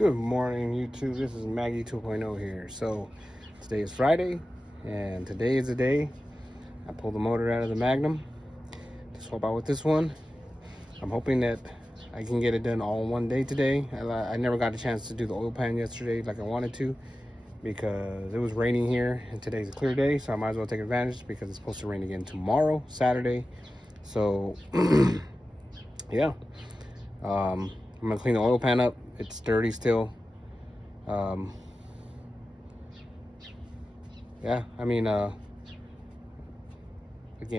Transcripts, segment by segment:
Good morning, YouTube. This is Maggie 2.0 here. So, today is Friday, and today is the day I pulled the motor out of the Magnum to swap out with this one. I'm hoping that I can get it done all in one day today. I never got a chance to do the oil pan yesterday like I wanted to because it was raining here, and today's a clear day, so I might as well take advantage because it's supposed to rain again tomorrow, Saturday. So, yeah. I'm gonna clean the oil pan up. It's dirty still. Yeah, I mean, again,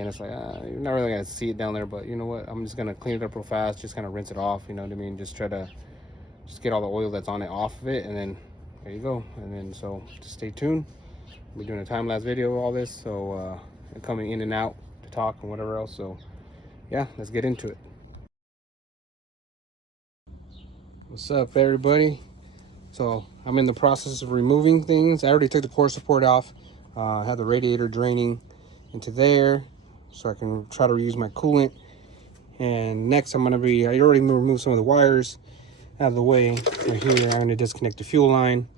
it's like you're not really gonna see it down there, but you know what? I'm just gonna clean it up real fast, just kind of rinse it off. You know what I mean? Just try to get all the oil that's on it off of it, and then there you go. And then so just stay tuned. We're doing a time-lapse video of all this, so coming in and out to talk and whatever else. So yeah, let's get into it. What's up, everybody? So I'm in the process of removing things. I already took the core support off. I have the radiator draining into there so I can try to reuse my coolant. And next I already removed some of the wires out of the way. Right here, I'm gonna disconnect the fuel line.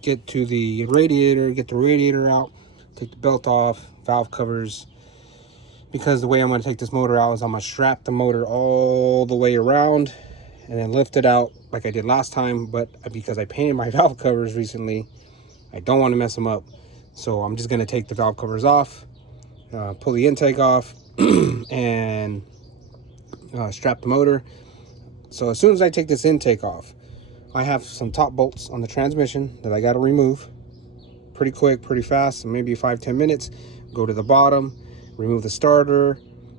Get to the radiator, get the radiator out, take the belt off, valve covers. Because the way I'm gonna take this motor out is I'm gonna strap the motor all the way around and then lift it out like I did last time. But because I painted my valve covers recently, I don't want to mess them up. So I'm just gonna take the valve covers off, pull the intake off, and strap the motor. So as soon as I take this intake off, I have some top bolts on the transmission that I gotta remove pretty quick, pretty fast, maybe 5-10 minutes. Go to the bottom, remove the starter,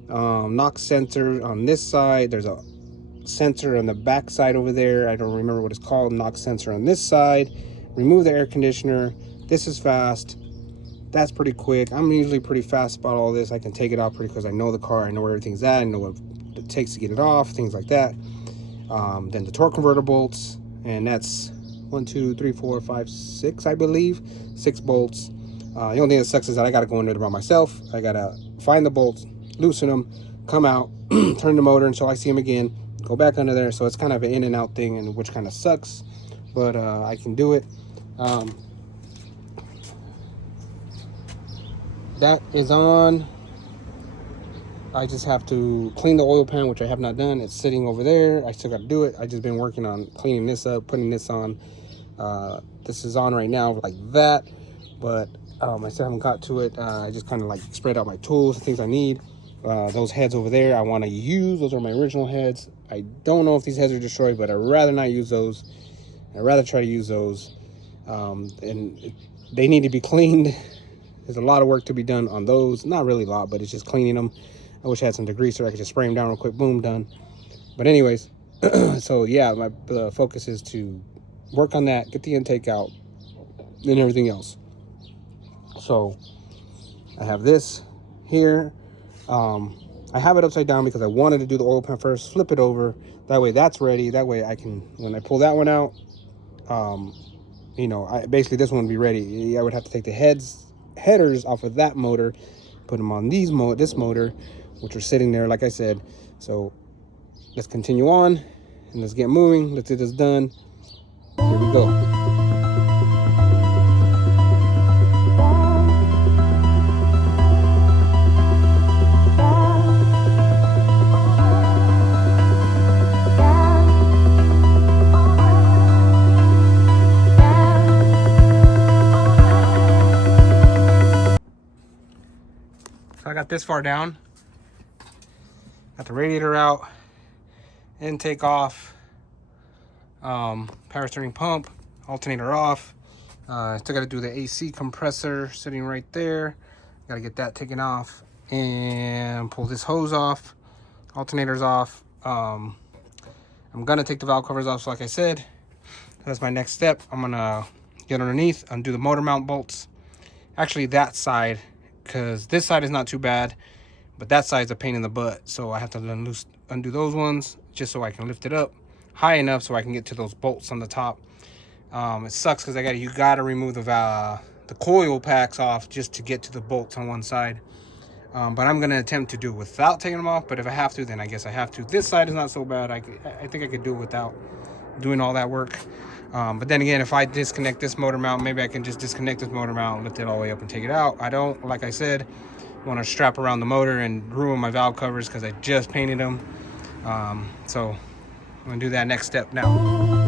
knock sensor on this side. There's a sensor on the back side over there. I don't remember what it's called. Knock sensor on this side. Remove the air conditioner. This is fast. That's pretty quick. I'm usually pretty fast about all this. I can take it off pretty because I know the car. I know where everything's at. I know what it takes to get it off, things like that. Then the torque converter bolts, and that's 1, 2, 3, 4, 5, 6, I believe. 6 bolts. The only thing that sucks is that I got to go into it by myself. I got to find the bolts, loosen them, come out, turn the motor until I see them again, go back under there. So it's kind of an in and out thing, and which kind of sucks, but I can do it. That is on. I just have to clean the oil pan, which I have not done. It's sitting over there. I still got to do it. I just been working on cleaning this up, putting this on. This is on right now like that, but I still haven't got to it. I just kind of like spread out my tools, the things I need. Those heads over there I want to use. Those are my original heads. I don't know if these heads are destroyed, but I'd rather not use those. I'd rather try to use those. They need to be cleaned. There's a lot of work to be done on those. Not really a lot, but it's just cleaning them. I wish I had some degreaser. I could just spray them down real quick, boom, done. But anyways, so yeah, my focus is to work on that, get the intake out, and everything else. So I have this here. I have it upside down because I wanted to do the oil pan first, flip it over. That way that's ready. That way I can, when I pull that one out, you know, basically this one would be ready. I would have to take the headers off of that motor, put them on this motor, which are sitting there, like I said. So let's continue on and let's get moving. Let's get this done. Here we go. So I got this far down. Got the radiator out, intake off, power steering pump, alternator off. Still got to do the AC compressor sitting right there. Got to get that taken off and pull this hose off. Alternator's off. I'm gonna take the valve covers off. So like I said, that's my next step. I'm gonna get underneath, undo the motor mount bolts. Actually, that side, because this side is not too bad, but that side's a pain in the butt. So I have to undo those ones just so I can lift it up high enough so I can get to those bolts on the top. It sucks because you gotta remove the coil packs off just to get to the bolts on one side. But I'm gonna attempt to do it without taking them off. But if I have to, then I guess I have to. This side is not so bad. I think I could do it without doing all that work. But then again, if I disconnect this motor mount, maybe I can just disconnect this motor mount, lift it all the way up and take it out. I don't, like I said, want to strap around the motor and ruin my valve covers because I just painted them. So I'm gonna do that next step now.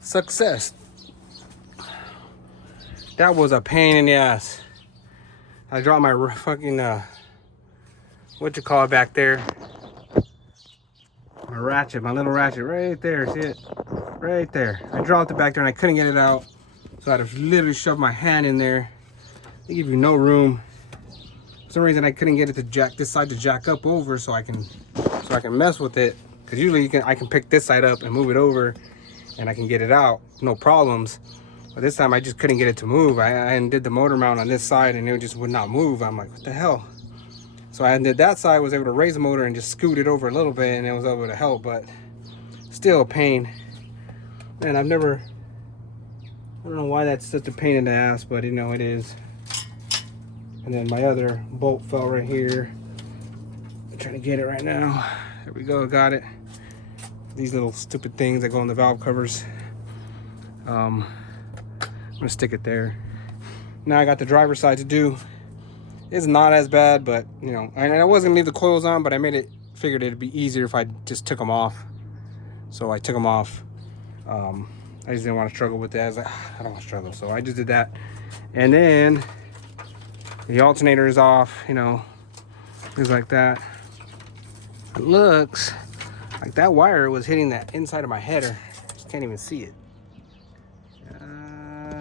Success. That was a pain in the ass. I dropped my fucking what you call it back there, my ratchet, my little ratchet right there. See it right there? I dropped it back there and I couldn't get it out, so I had to literally shove my hand in there. They give you no room. For some reason I couldn't get it to jack this side to jack up over so I can mess with it, because usually I can pick this side up and move it over and I can get it out, no problems. But this time I just couldn't get it to move. I did the motor mount on this side and it just would not move. I'm like, what the hell? So I did that side, was able to raise the motor and just scoot it over a little bit, and it was able to help, but still a pain. Man, I don't know why that's such a pain in the ass, but you know, it is. And then my other bolt fell right here. I'm trying to get it right now. There we go, got it. These little stupid things that go on the valve covers. I'm gonna stick it there. Now I got the driver's side to do. It's not as bad, but you know, and I wasn't gonna leave the coils on, but I figured it'd be easier if I just took them off. So I took them off. I just didn't want to struggle with that. I was like, I don't want to struggle, so I just did that. And then the alternator is off, you know, things like that. It looks like that wire was hitting that inside of my header. Just can't even see it.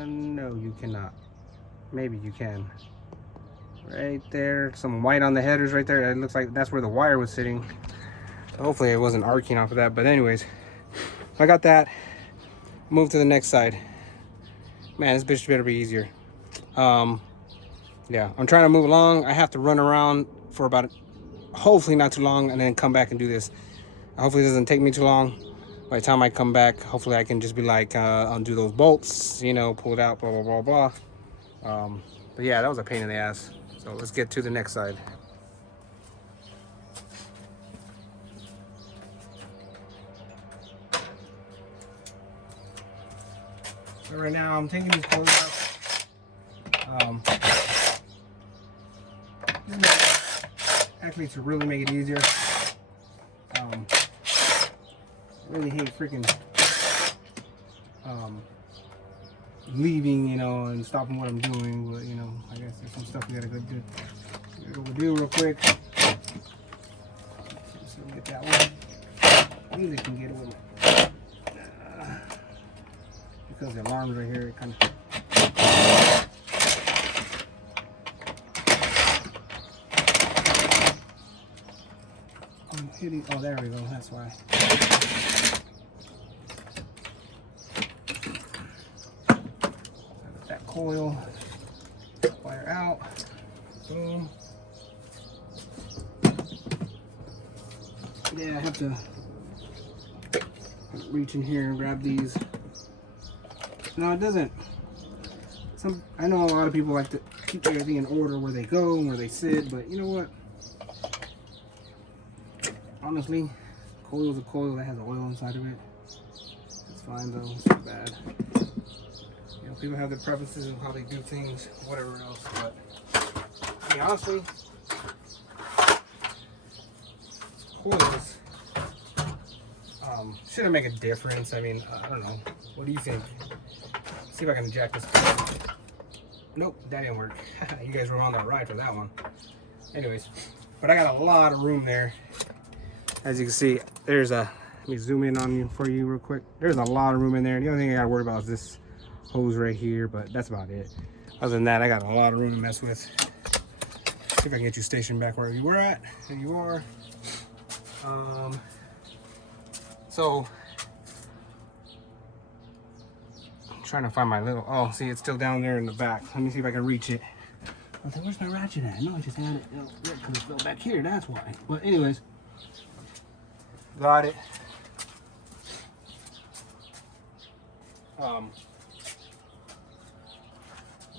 No, you cannot. Maybe you can. Right there, some white on the headers right there. It looks like that's where the wire was sitting. So hopefully it wasn't arcing off of that. But anyways, I got that. Move to the next side. Man, this bitch better be easier. Yeah, I'm trying to move along. I have to run around for about, hopefully not too long, and then come back and do this. Hopefully it doesn't take me too long. By the time I come back, hopefully I can just be like, undo those bolts, you know, pull it out, blah, blah, blah, blah. But yeah, that was a pain in the ass. So let's get to the next side. So right now I'm taking these coils out. Actually, to really make it easier. Really hate freaking leaving, you know, and stopping what I'm doing, but you know, I guess there's some stuff we gotta go do real quick. So get that one. I usually can get it with because the alarm's right here, it kind of. I'm hitting. Oh, there we go. That's why. That coil, wire out, boom. Yeah, I have to reach in here and grab these. No, it doesn't. I know a lot of people like to keep everything in order where they go and where they sit, but you know what? Honestly, coil's a coil that has oil inside of it. It's fine though, it's not bad. You know, people have their preferences of how they do things, whatever else, but I mean, honestly, coils shouldn't make a difference. I mean, I don't know. What do you think? Let's see if I can jack this. Nope, that didn't work. You guys were on that ride for that one. Anyways, but I got a lot of room there. As you can see, there's a, let me zoom in on you for you real quick. There's a lot of room in there. The only thing I gotta worry about is this hose right here, but that's about it. Other than that, I got a lot of room to mess with. See if I can get you stationed back where you were at. There you are. So I'm trying to find my little, oh, see, it's still down there in the back. Let me see if I can reach it. I was like, where's my ratchet at? No, I just had it, you know, because it fell back here, that's why. But anyways, got it.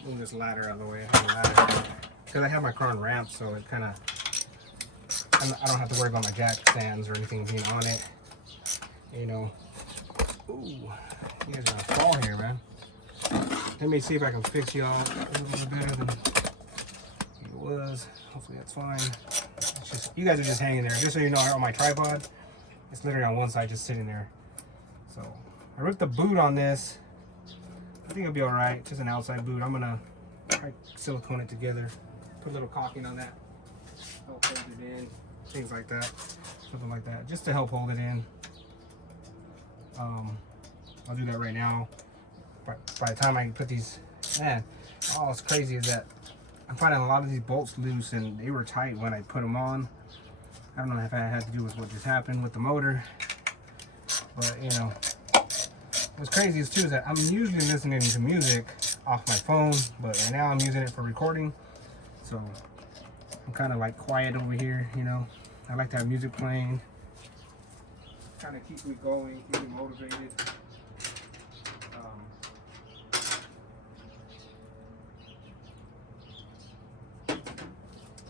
Move this ladder out of the way. I have a ladder because I have my car on ramp, so it kind of, I don't have to worry about my jack stands or anything being on it. You know, ooh, you guys are gonna fall here, man. Let me see if I can fix y'all a little bit better than it was. Hopefully that's fine. It's just, you guys are just hanging there. Just so you know, on my tripod, it's literally on one side, just sitting there. So I ripped the boot on this. I think it'll be all right. Just an outside boot. I'm gonna silicone it together. Put a little caulking on that. Help hold it in. Things like that. Something like that. Just to help hold it in. I'll do that right now. By the time I can put these, man, all it's crazy is that I'm finding a lot of these bolts loose and they were tight when I put them on. I don't know if that had to do with what just happened with the motor, but you know, what's crazy is too is that I'm usually listening to music off my phone, but right now I'm using it for recording, so I'm kind of like quiet over here. You know, I like to have music playing. Kind of keeps me going, keeps me motivated.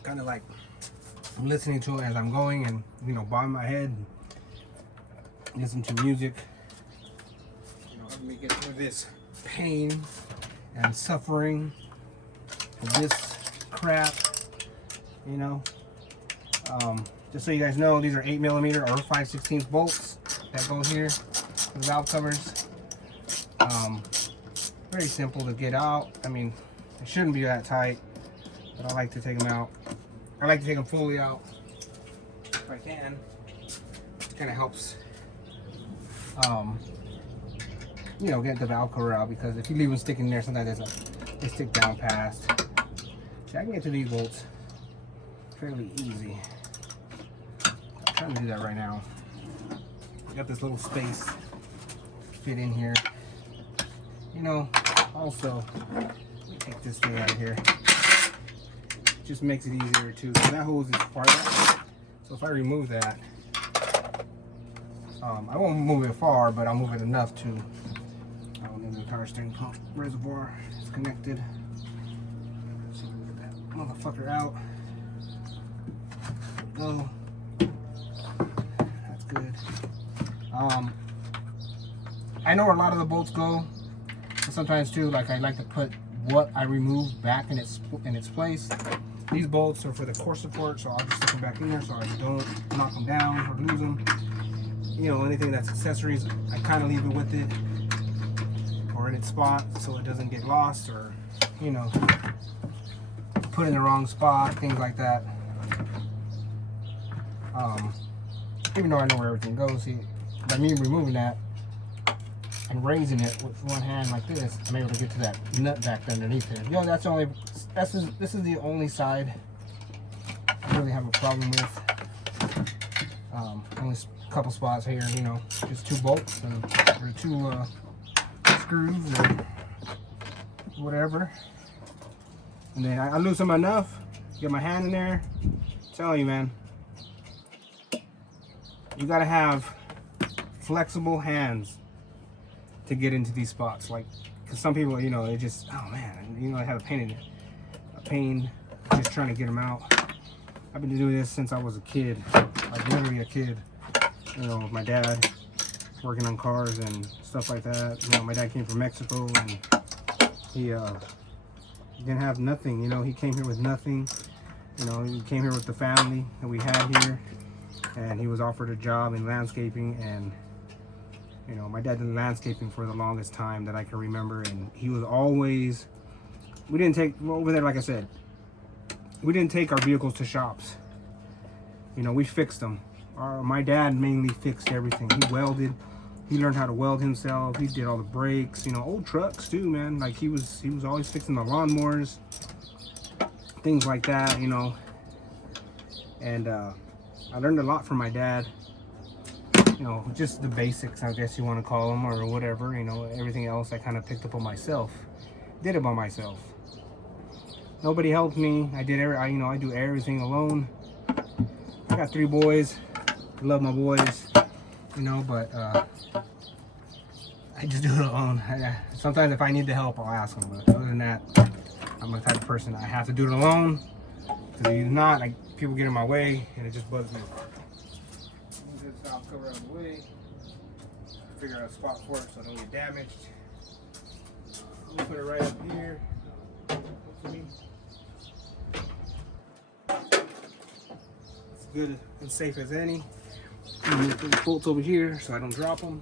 Kind of like I'm listening to it as I'm going, and you know, bobbing my head, and listen to music. You know, let me get through this pain and suffering of this crap. You know. Just so you guys know, these are 8mm or 5/16 bolts that go here for the valve covers. Very simple to get out. I mean, it shouldn't be that tight, but I like to take them out. I like to take them fully out if I can. It kind of helps, you know, get the valve cover out, because if you leave them sticking there, sometimes they stick down past. See, I can get to these bolts fairly easy. I'm trying to do that right now. I got this little space to fit in here. You know, also, let me take this thing out of here. Just makes it easier too. So that hose is farther. So if I remove that, I won't move it far, but I'll move it enough to. The entire steering pump reservoir is connected. So get that motherfucker out. There we go. Good. I know where a lot of the bolts go, but sometimes too, like I like to put what I removed back in its place. These bolts are for the core support, so I'll just stick them back in there so I don't knock them down or lose them. You know, anything that's accessories, I kind of leave it with it or in its spot so it doesn't get lost, or you know, put in the wrong spot, things like that. Even though I know where everything goes, see, by me removing that and raising it with one hand like this, I'm able to get to that nut back underneath it. You know, this is the only side I really have a problem with. Only a couple spots here, you know, just 2 bolts or 2 screws or whatever. And then I loosen them enough, get my hand in there. I'm telling you, man, you gotta have flexible hands to get into these spots. Like, cause some people, you know, they just, oh man, you know, they have a pain just trying to get them out. I've been doing this since I was a kid, like literally a kid. You know, with my dad working on cars and stuff like that. You know, my dad came from Mexico and he didn't have nothing. You know, he came here with nothing. You know, he came here with the family that we had here. and he was offered a job in landscaping. And you know, my dad did landscaping for the longest time that I can remember, and he was always, we didn't take, well, over there, like I said, we didn't take our vehicles to shops. You know, we fixed them. My dad mainly fixed everything. He welded. He learned how to weld himself. He did all the brakes. You know, old trucks too, man. Like he was always fixing the lawnmowers, things like that. You know, and I learned a lot from my dad. You know, just the basics, I guess you want to call them, or whatever. You know, everything else I kind of picked up on myself. Did it by myself. Nobody helped me. I do everything alone. I got 3 boys. I love my boys, you know, but I just do it alone. Sometimes if I need the help, I'll ask them. But other than that, I'm the type of person I have to do it alone. Because if not, like, people get in my way, and it just bugs me. Move this valve cover out of the way. Figure out a spot for it so it don't get damaged. I'm gonna put it right up here. Hopefully. It's good and safe as any. I'm gonna put the bolts over here so I don't drop them.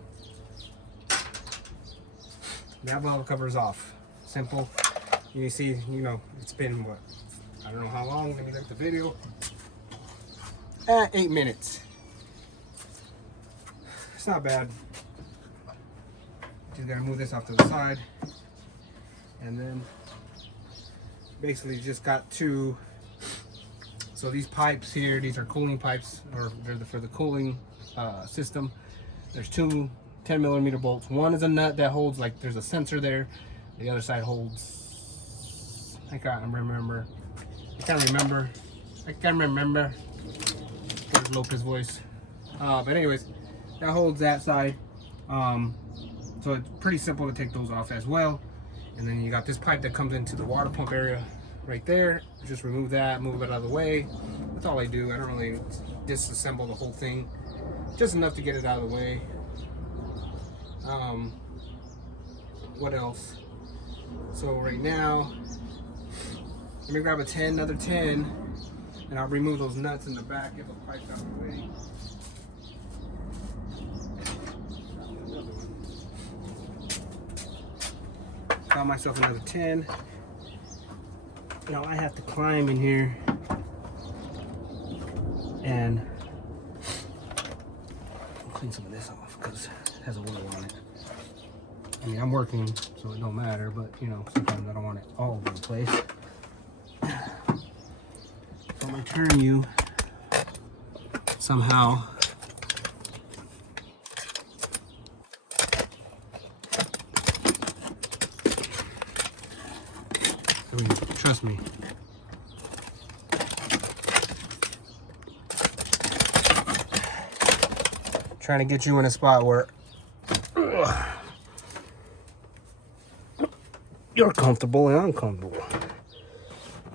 That valve cover is off. Simple. You see, you know, it's been what? I don't know how long. Let me look at the video. 8 minutes. It's not bad. Just gotta move this off to the side. And then basically just got 2. So these pipes here, these are cooling pipes, or they're for the cooling system. There's 2 10mm bolts. One is a nut that holds, like, there's a sensor there. The other side holds, I can't remember. There's Lopez voice. But anyways, that holds that side. So it's pretty simple to take those off as well. And then you got this pipe that comes into the water pump area right there. Just remove that, move it out of the way. That's all I do. I don't really disassemble the whole thing. Just enough to get it out of the way. What else? So right now, let me grab another 10, and I'll remove those nuts in the back, get those pipes out of the way. Got myself another 10. Now I have to climb in here and clean some of this off because it has a oil on it. I mean, I'm working, so it don't matter, but you know, sometimes I don't want it all over the place. So I'm gonna turn you somehow. I mean, trust me. Trying to get you in a spot where you're comfortable and I'm comfortable.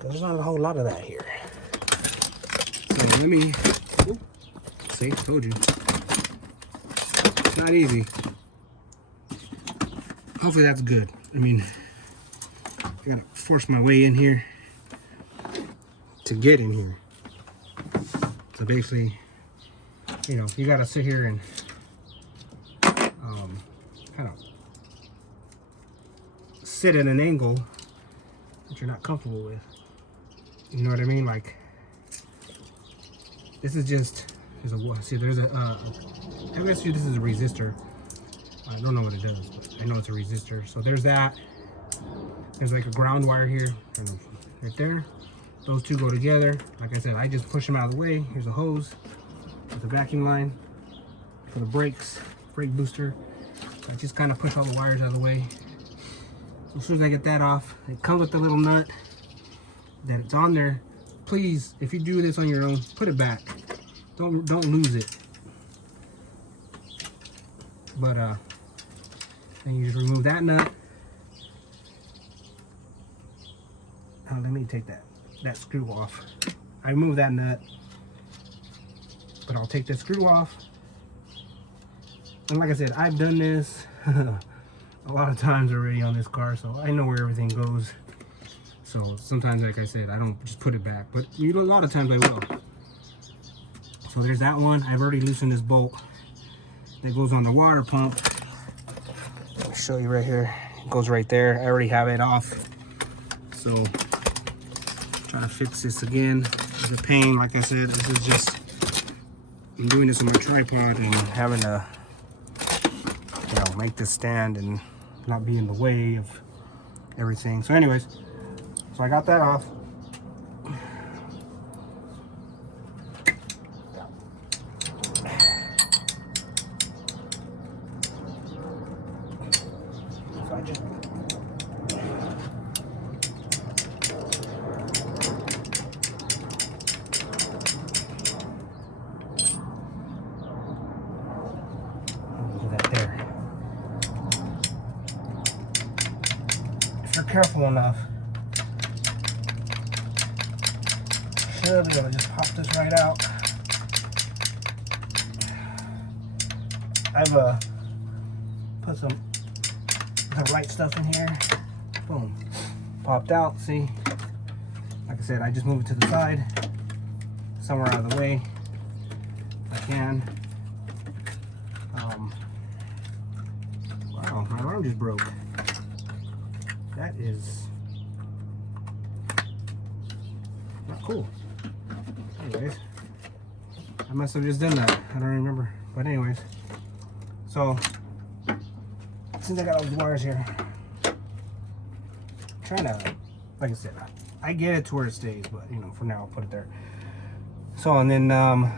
There's not a whole lot of that here. So let me, see, told you. It's not easy. Hopefully that's good. I mean, I gotta force my way in here to get in here. So basically, you know, you gotta sit here and kind of sit at an angle that you're not comfortable with. You know what I mean? Like, this is just, there's I guess this is a resistor. I don't know what it does, but I know it's a resistor. So there's that. There's like a ground wire here, right there. Those 2 go together. Like I said, I just push them out of the way. Here's a hose with a vacuum line for the brakes, brake booster. I just kind of push all the wires out of the way. So as soon as I get that off, it comes with the little nut that it's on there. Please, if you do this on your own, put it back. Don't lose it. But then you just remove that nut. Let me take that screw off. I remove that nut, but I'll take that screw off. And like I said, I've done this a lot of times already on this car, so I know where everything goes. So sometimes, like I said, I don't just put it back, but a lot of times I will. So there's that one. I've already loosened this bolt that goes on the water pump. Let me show you right here. It goes right there. I already have it off. So trying to fix this again. It's a pain. Like I said, this is just, I'm doing this on my tripod and having to, you know, make this stand and not be in the way of everything. So anyways, so I got that off. So I just careful enough, should be able to just pop this right out. I've put some the right stuff in here. Boom, popped out. See, like I said, I just moved it to the side, somewhere out of the way if I can. Wow, my alarm just broke. That is not cool. Anyways, I must have just done that. I don't remember. But anyways, so since I got all these wires here, I'm trying to, like I said, I get it to where it stays, but you know, for now I'll put it there. So, and then the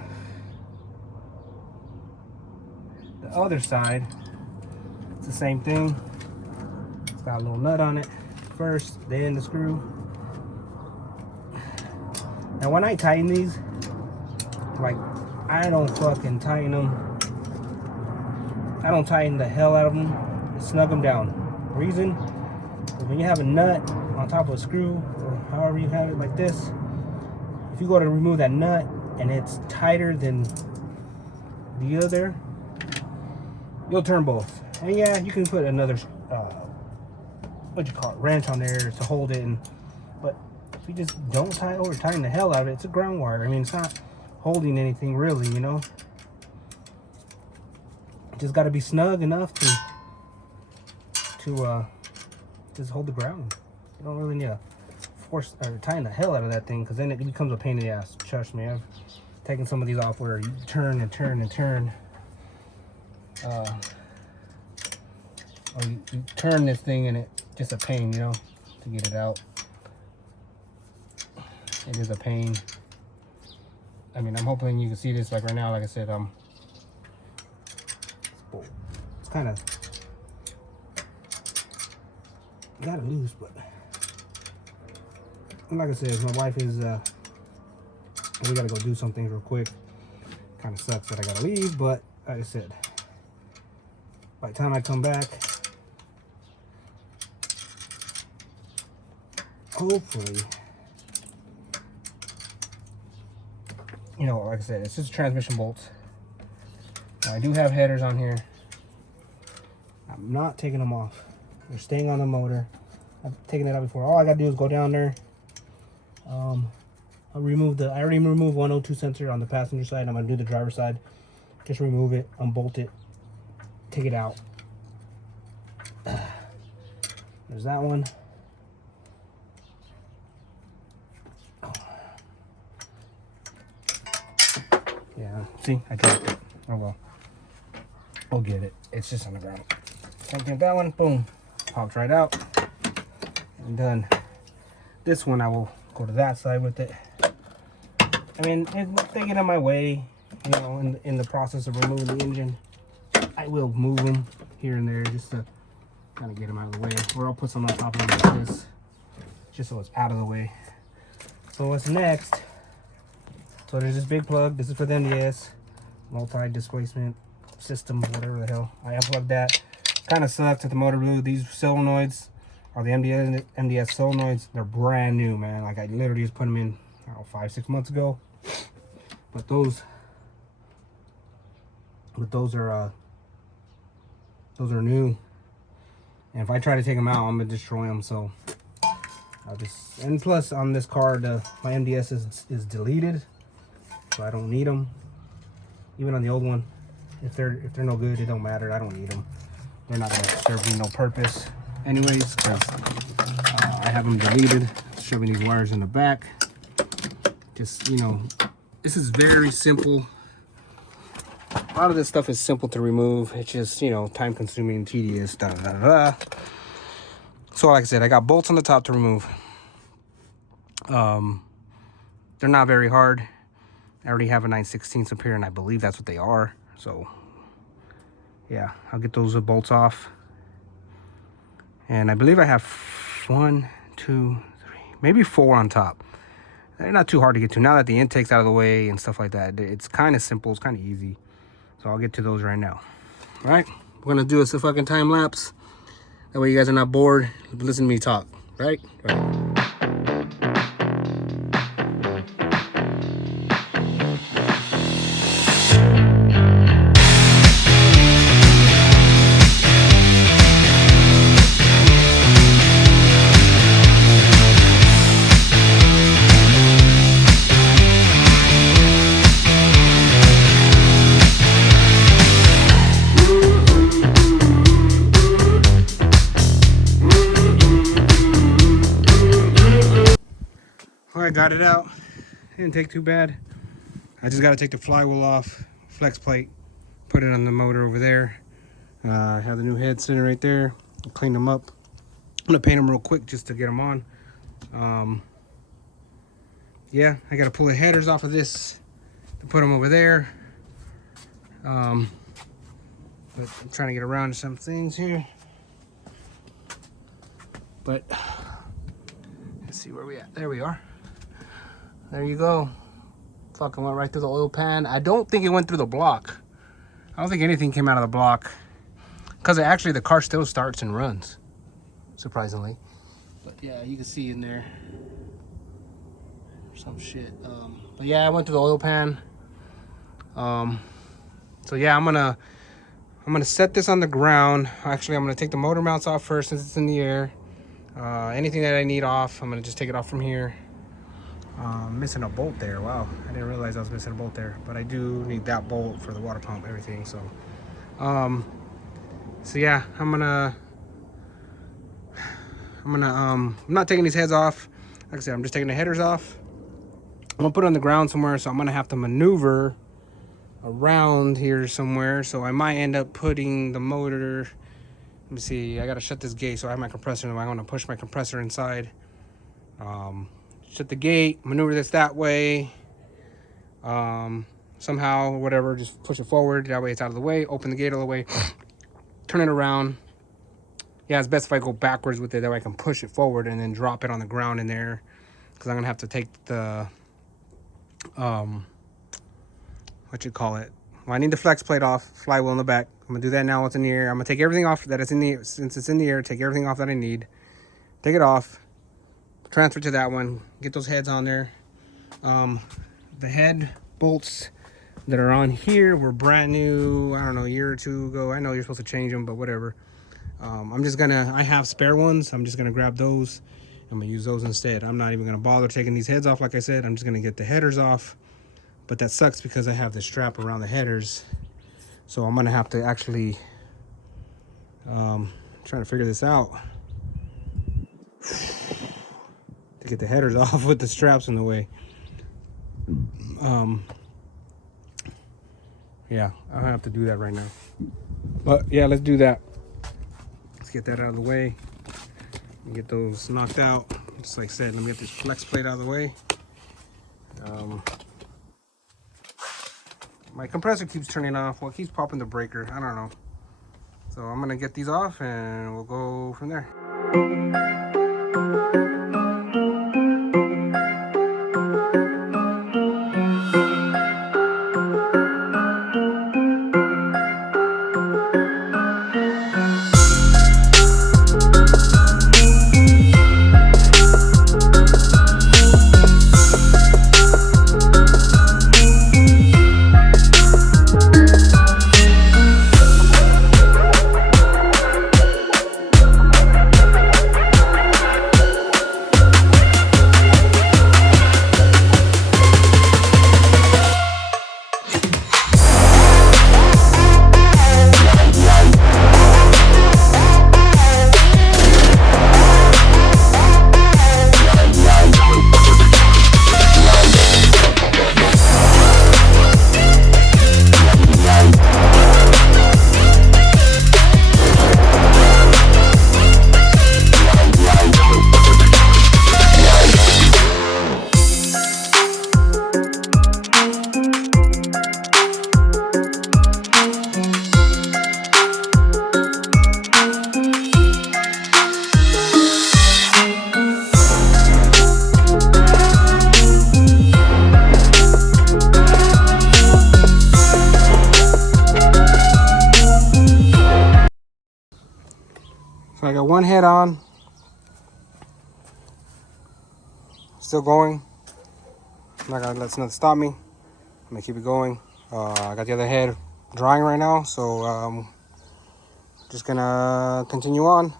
other side, it's the same thing. Got a little nut on it first, then the screw. Now when I tighten these, like, I don't fucking tighten them. I don't tighten the hell out of them. I snug them down. Reason is when you have a nut on top of a screw, or however you have it like this, if you go to remove that nut and it's tighter than the other, you'll turn both. And yeah, you can put another what you call it, wrench on there to hold it, but if you just don't tighten the hell out of it, it's a ground wire. I mean, it's not holding anything really, you know. Just got to be snug enough to just hold the ground. You don't really need to force or tighten the hell out of that thing, because then it becomes a pain in the ass. Trust me, I've taken some of these off where you turn and turn and turn. Or you turn this thing and it's just a pain, you know, to get it out. It is a pain. I mean, I'm hoping you can see this, like right now, like I said, it's kind of, got it loose, but like I said, my wife is, we gotta go do some things real quick. Kind of sucks that I gotta leave, but like I said, by the time I come back, hopefully, you know, like I said, it's just transmission bolts. Now, I do have headers on here. I'm not taking them off. They're staying on the motor. I've taken it out before. All I gotta do is go down there. I'll remove I already removed 102 sensor on the passenger side. I'm gonna do the driver's side. Just remove it, unbolt it, take it out. There's that one. Yeah, see, I dropped it. Oh well. We'll get it. It's just on the ground. Same thing with that one. Boom. Popped right out. And done. This one I will go to that side with it. I mean, if they get in my way, you know, in the process of removing the engine, I will move them here and there just to kind of get them out of the way. Or I'll put some on top of them like this, just so it's out of the way. So what's next? So there's this big plug. This is for the MDS, multi-displacement system, whatever the hell. I unplugged that. Kind of sucked at the motor blew. These solenoids are the MDS solenoids. They're brand new, man. Like I literally just put them in, I don't know, 5-6 months ago. But those are new. And if I try to take them out, I'm gonna destroy them. So I'll just, and plus on this car, my MDS is deleted, so I don't need them. even on the old one. If they're no good, it don't matter. I don't need them. They're not gonna serve me no purpose, anyways, because I have them deleted. Shoving these wires in the back. Just, you know, this is very simple. A lot of this stuff is simple to remove. It's just, you know, time consuming, tedious, da da da. So like I said, I got bolts on the top to remove. They're not very hard. I already have a 9/16 up here, and I believe that's what they are. So yeah, I'll get those bolts off. And I believe I have 1, 2, 3, maybe 4 on top. They're not too hard to get to. Now that the intake's out of the way and stuff like that, it's kind of simple. It's kind of easy. So I'll get to those right now. All right, we're gonna do a fucking time lapse. That way you guys are not bored. Listen to me talk, right? All right. I got it out. Didn't take too bad. I just got to take the flywheel off, flex plate, put it on the motor over there. I have the new heads sitting right there. I'll clean them up. I'm gonna paint them real quick just to get them on. Yeah, I got to pull the headers off of this to put them over there. But I'm trying to get around to some things here. But let's see where we at. There we are. There you go. Fucking went right through the oil pan. I don't think it went through the block. I don't think anything came out of the block. Because actually the car still starts and runs. Surprisingly. But yeah, you can see in there some shit. But yeah, I went through the oil pan. So yeah, I'm gonna set this on the ground. Actually, I'm gonna take the motor mounts off first since it's in the air. Anything that I need off, I'm gonna just take it off from here. Missing a bolt there. Wow, I didn't realize I was missing a bolt there, but I do need that bolt for the water pump, everything. So yeah, I'm not taking these heads off. Like I said, I'm just taking the headers off. I'm gonna put it on the ground somewhere, so I'm gonna have to maneuver around here somewhere. So I might end up putting the motor. Let me see. I gotta shut this gate, so I have my compressor. I'm gonna push my compressor inside. Shut the gate, maneuver this that way, somehow, whatever, just push it forward, that way it's out of the way, open the gate all the way, turn it around. Yeah, it's best if I go backwards with it, that way I can push it forward and then drop it on the ground in there, because I'm going to have to take the, what you call it, well, I need the flex plate off, flywheel in the back. I'm going to do that now while it's in the air. I'm going to take everything off that is in the, since it's in the air, take everything off that I need, take it off, transfer to that one, get those heads on there. The head bolts that are on here were brand new, I don't know, a year or two ago. I know you're supposed to change them, but whatever. I have spare ones. I'm just gonna grab those. I'm gonna use those instead. I'm not even gonna bother taking these heads off. Like I said, I'm just gonna get the headers off. But that sucks because I have the strap around the headers. So I'm gonna have to actually, trying to figure this out. To get the headers off with the straps in the way. Yeah, I'll have to do that right now. But yeah, let's do that. Let's get that out of the way. Get those knocked out. Just like I said, let me get this flex plate out of the way. My compressor keeps turning off. Well, it keeps popping the breaker. I don't know. So I'm gonna get these off and we'll go from there. So I got one head on, still going. I'm not gonna let nothing stop me. I'm gonna keep it going. I got the other head drying right now, so just gonna continue on.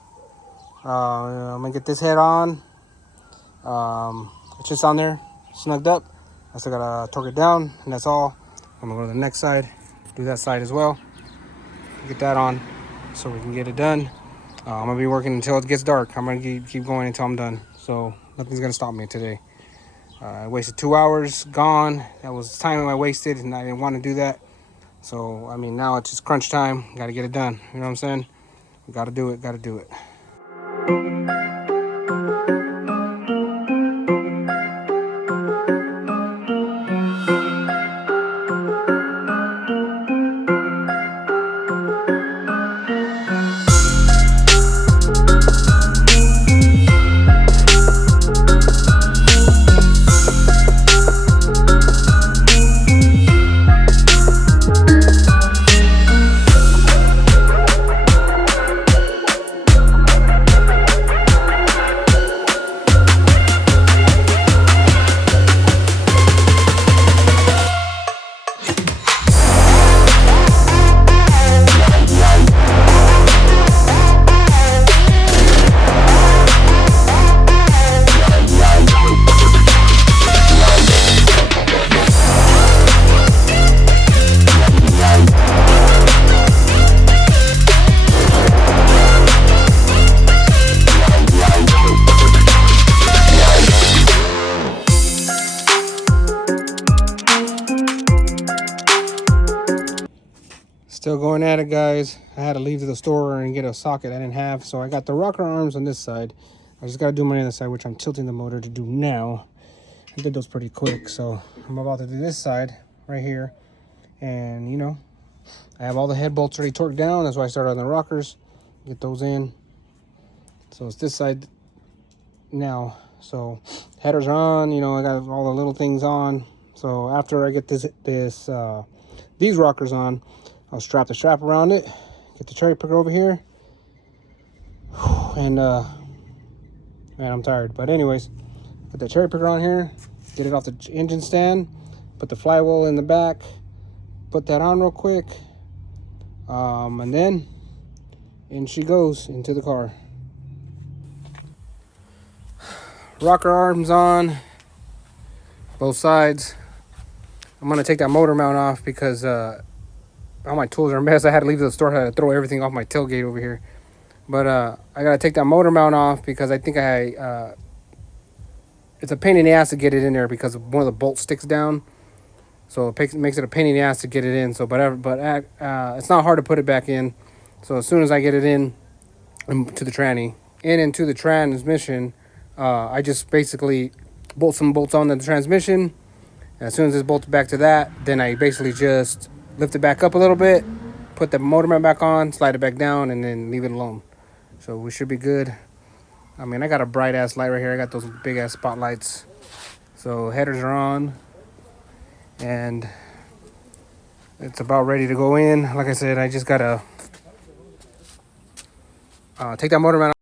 I'm gonna get this head on. It's just on there, snugged up. I still gotta torque it down, and that's all. I'm gonna go to the next side, do that side as well. Get that on, so we can get it done. I'm gonna be working until it gets dark. I'm gonna keep going until I'm done. So nothing's gonna stop me today. I wasted 2 hours, gone. That was time I wasted, and I didn't want to do that. So I mean, now it's just crunch time. Got to get it done. You know what I'm saying? Got to do it. Got to do it. Still going at it, guys. I had to leave to the store and get a socket I didn't have, so I got the rocker arms on this side. I just got to do my other side, which I'm tilting the motor to do now. I did those pretty quick, so I'm about to do this side right here. And, you know, I have all the head bolts already torqued down. That's why I started on the rockers. Get those in. So it's this side now. So headers are on. You know, I got all the little things on. So after I get these rockers on, I'll strap the strap around it, get the cherry picker over here, and man, I'm tired. But anyways, put the cherry picker on here, get it off the engine stand, put the flywheel in the back, put that on real quick, and then in she goes into the car. Rocker arms on, both sides. I'm gonna take that motor mount off because all my tools are a mess. I had to leave the store. I had to throw everything off my tailgate over here. But I got to take that motor mount off because I think it's a pain in the ass to get it in there because one of the bolts sticks down. So it makes it a pain in the ass to get it in. So, but it's not hard to put it back in. So as soon as I get it in to the tranny, into the transmission, I just basically bolt some bolts on the transmission. And as soon as it's bolted back to that, then I basically just lift it back up a little bit, put the motor mount back on, slide it back down, and then leave it alone. So we should be good. I mean, I got a bright ass light right here. I got those big ass spotlights. So headers are on, and it's about ready to go in. Like I said, I just gotta take that motor mount